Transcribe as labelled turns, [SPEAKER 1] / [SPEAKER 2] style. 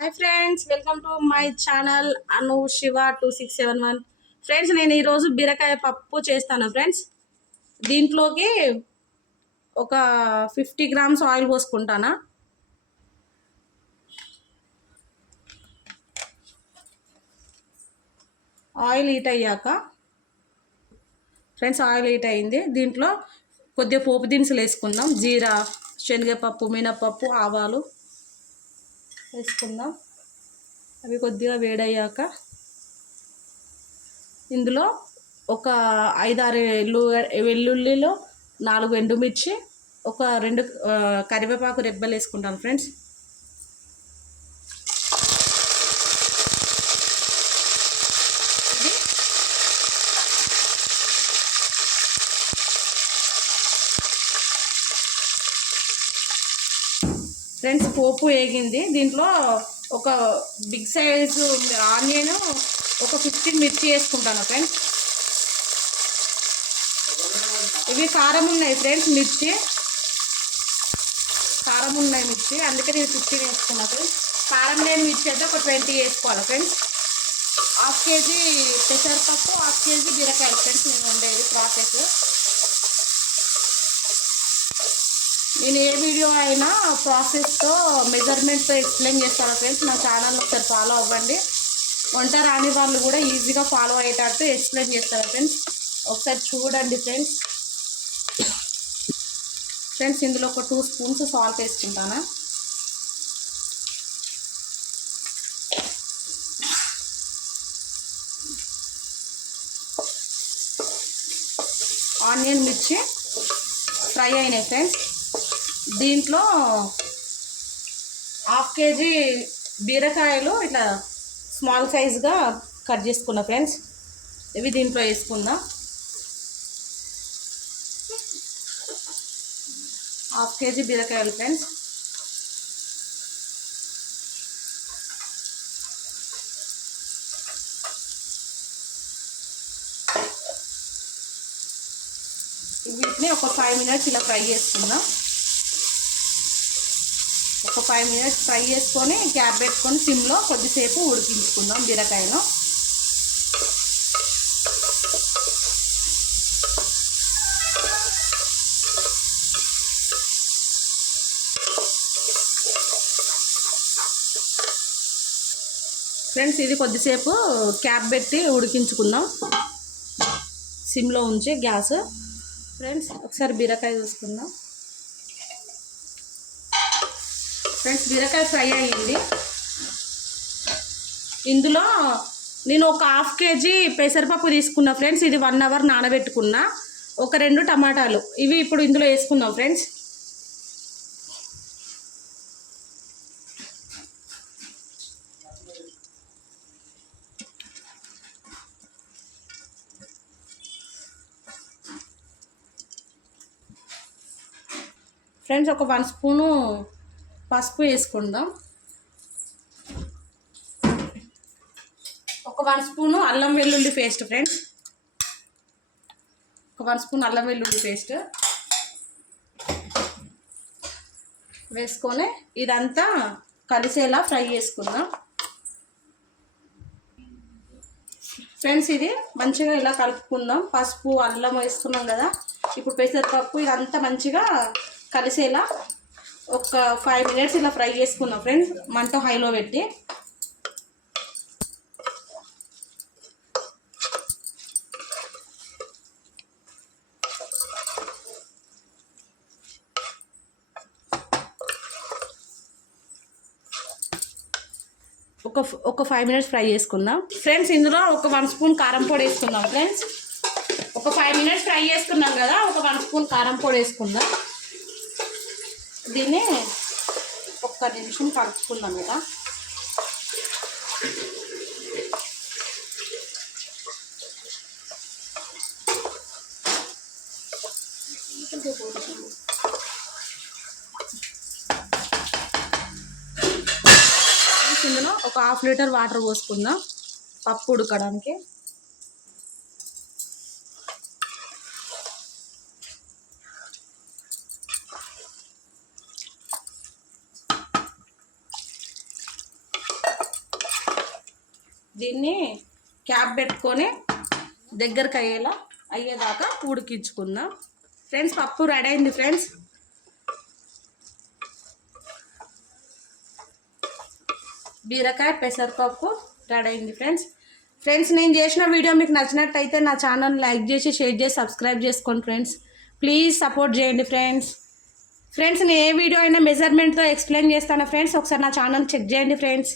[SPEAKER 1] Hi friends welcome to my channel Anu Shiva two six seven one friends నేను ఈరోజు బీరకాయ పప్పు చేస్తాను ఫ్రెండ్స్. దీంట్లోకి ఒక ఫిఫ్టీ గ్రామ్స్ ఆయిల్ పోసుకుంటానా. ఆయిల్ హీట్ అయ్యాక ఫ్రెండ్స్ ఆయిల్ హీట్ అయింది దీంట్లో కొద్దిగా పోపు దినుసులు వేసుకుందాం. జీరా శనగపప్పు మినపప్పు ఆవాలు వేసుకుందాం. అవి కొద్దిగా వేడయ్యాక ఇందులో ఒక ఐదారు ఎల్లు వెల్లుల్లిలో నాలుగు ఎండుమిర్చి ఒక రెండు కరివేపాకు రెబ్బలు వేసుకుంటాను ఫ్రెండ్స్. ఫ్రెండ్స్ పోపు వేగింది. దీంట్లో ఒక బిగ్ సైజు ఆనియన్ ఒక ఫిఫ్టీన్ మిర్చి వేసుకుంటాను ఫ్రెండ్స్. ఇవి కారం ఉన్నాయి ఫ్రెండ్స్ మిర్చి. కారం ఉన్నాయి మిర్చి. అందుకే నేను ఫిఫ్టీన్ వేసుకున్నా ఫ్రెండ్స్. కారం లేని మిర్చి అయితే ఒక ట్వంటీ వేసుకోవాలి ఫ్రెండ్స్. హాఫ్ కేజీ పెసరపప్పు హాఫ్ కేజీ బీరకాయలు ఫ్రెండ్స్ నేను ఉండేది ప్రాసెస్. నేను ఏ వీడియో అయినా ప్రాసెస్తో మెజర్మెంట్తో ఎక్స్ప్లెయిన్ చేస్తాను ఫ్రెండ్స్. నా ఛానల్ ఒకసారి ఫాలో అవ్వండి. వంట రాని వాళ్ళు కూడా ఈజీగా ఫాలో అయ్యేటట్టు ఎక్స్ప్లెయిన్ చేస్తారు ఫ్రెండ్స్. ఒకసారి చూడండి ఫ్రెండ్స్. ఫ్రెండ్స్ ఇందులో ఒక టూ స్పూన్స్ సాల్ట్ వేసుకుంటాను? ఆనియన్ మిర్చి ఫ్రై అయినాయి ఫ్రెండ్స్. దీంట్లో హాఫ్ కేజీ బీరకాయలు ఇట్లా స్మాల్ సైజ్గా కట్ చేసుకున్నా ఫ్రెండ్స్. ఇవి దీంట్లో వేసుకుందాం. హాఫ్ కేజీ బీరకాయలు ఫ్రెండ్స్. వీటిని ఒక ఫైవ్ మినిట్స్ ఇలా ఫ్రై చేసుకుందాం. ఒక ఫైవ్ మినిట్స్ ఫ్రై చేసుకొని క్యాప్ పెట్టుకొని సిమ్లో కొద్దిసేపు ఉడికించుకుందాం బీరకాయను. ఫ్రెండ్స్ ఇది కొద్దిసేపు క్యాప్ పెట్టి ఉడికించుకుందాం. సిమ్లో ఉంచి గ్యాస్. ఫ్రెండ్స్ ఒకసారి బీరకాయ చూసుకుందాం. ఫ్రెండ్స్ బీరకాయ ఫ్రై అయ్యింది. ఇందులో నేను ఒక హాఫ్ కేజీ పెసరపప్పు తీసుకున్నా ఫ్రెండ్స్. ఇది వన్ అవర్ నానబెట్టుకున్నా. ఒక రెండు టమాటాలు. ఇవి ఇప్పుడు ఇందులో వేసుకుందాం ఫ్రెండ్స్. ఫ్రెండ్స్ ఒక వన్ స్పూను పసుపు వేసుకుందాం. ఒక వన్ స్పూను అల్లం వెల్లుల్లి పేస్ట్ ఫ్రెండ్స్. ఒక వన్ స్పూన్ అల్లం వెల్లుల్లి పేస్ట్. వేసుకొని ఇదంతా కలిసేలా ఫ్రై చేసుకుందాం. ఫ్రెండ్స్ ఇది మంచిగా ఇలా కలుపుకుందాం. పసుపు అల్లం వేసుకున్నాం కదా. ఇప్పుడు పెసరపప్పు ఇదంతా మంచిగా కలిసేలా ఒక ఫైవ్ మినిట్స్ ఇలా ఫ్రై చేసుకుందాం ఫ్రెండ్స్ మంట హైలో పెట్టి. ఒక ఒక ఫైవ్ మినిట్స్ ఫ్రై చేసుకుందాం. ఫ్రెండ్స్ ఇందులో ఒక వన్ స్పూన్ కారం పొడి వేసుకుందాం ఫ్రెండ్స్ ఒక ఫైవ్ మినిట్స్ ఫ్రై చేసుకున్నాం కదా ఒక వన్ స్పూన్ కారం పొడి వేసుకుందాం. దీన్ని ఒక్క నిమిషం కలుపుకుందాం ఇక ఇందులో ఒక హాఫ్ లీటర్ వాటర్ పోసుకుందాం. పప్పు ఉడకడానికి. దీన్ని క్యాప్ పెట్టుకొని దగ్గరకు అయ్యేలా అయ్యేదాకా ఉడికించుకుందాం. ఫ్రెండ్స్ పప్పు రెడీ అయింది ఫ్రెండ్స్. బీరకాయ పెసరపప్పు రెడీ అయింది ఫ్రెండ్స్. ఫ్రెండ్స్ నేను చేసిన వీడియో మీకు నచ్చినట్టయితే నా ఛానల్ లైక్ చేసి షేర్ చేసి సబ్స్క్రైబ్ చేసుకోండి ఫ్రెండ్స్. ప్లీజ్ సపోర్ట్ చేయండి ఫ్రెండ్స్. ఫ్రెండ్స్ నేను ఏ వీడియో అయినా మెజర్మెంట్తో ఎక్స్ప్లెయిన్ చేస్తాను ఫ్రెండ్స్. ఒకసారి నా ఛానల్ చెక్ చేయండి ఫ్రెండ్స్.